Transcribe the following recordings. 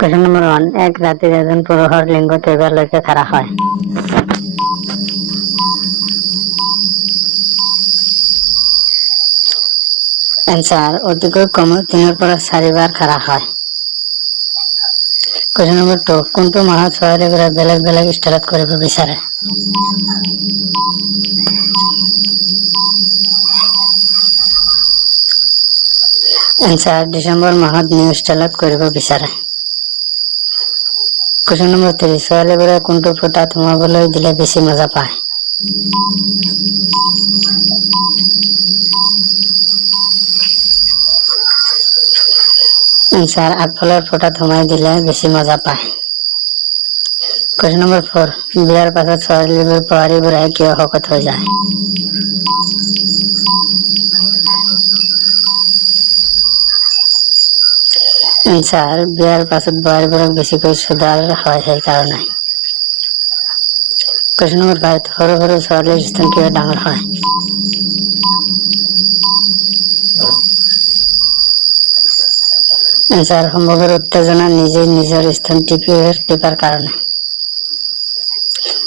Question number 1. এক রাতে এজন পুৰুষৰ লিংগ কেইবাৰলৈকে খাৰা হয়? Answer. অতিকৈ কমেও 3 পৰা 4 বাৰ খাৰা হয়। Question number 2. কোনটো মাহত ছোৱালীবোৰে বেলেগ বেলেগ ষ্টাইলত কৰিব বিচাৰে? Answer. ডিচেম্বৰ মাহত নিউ ষ্টাইলত কৰিব বিচাৰে। Question number 3. ছোৱালীবোৰে কোনটো ফুটাত সোমাবলৈ দিলে বেছি মজা পায়? Answer. আগফালৰ ফুটাত সোমাই দিলে বেছি মজা পায়। Question number 4. বিয়াৰ পাছত ছোৱালীবোৰে কিয় শকত হৈ যায়? Answer. বিয়াৰ পাছত বোৱাৰীবোৰক বেছিকৈ চুদাৰ হয় সেইকাৰণে। Question number 5. সৰু সৰু ছোৱালীৰ স্তন কিয় ডাঙৰ হয়? Answer. সম্ভোগৰ উত্তেজনা নিজেই নিজৰ স্তন টিপাৰ কাৰণে।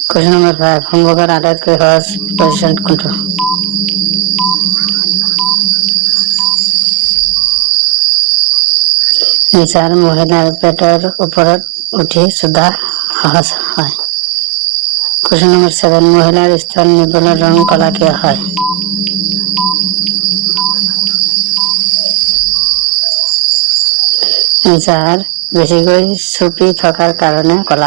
Question number 5. সম্ভোগৰ আটাইতকৈ সহজ পজিশ্যন কোনটো? Answer. মহিলাৰ পেটৰ ওপৰত উঠি চুদা সহজ হয়। Question number 7. মহিলাৰ স্তন নিপলৰ ৰং কলা কিয় হয়? Answer. বেছিকৈ চুপি থকাৰ কাৰণে কলা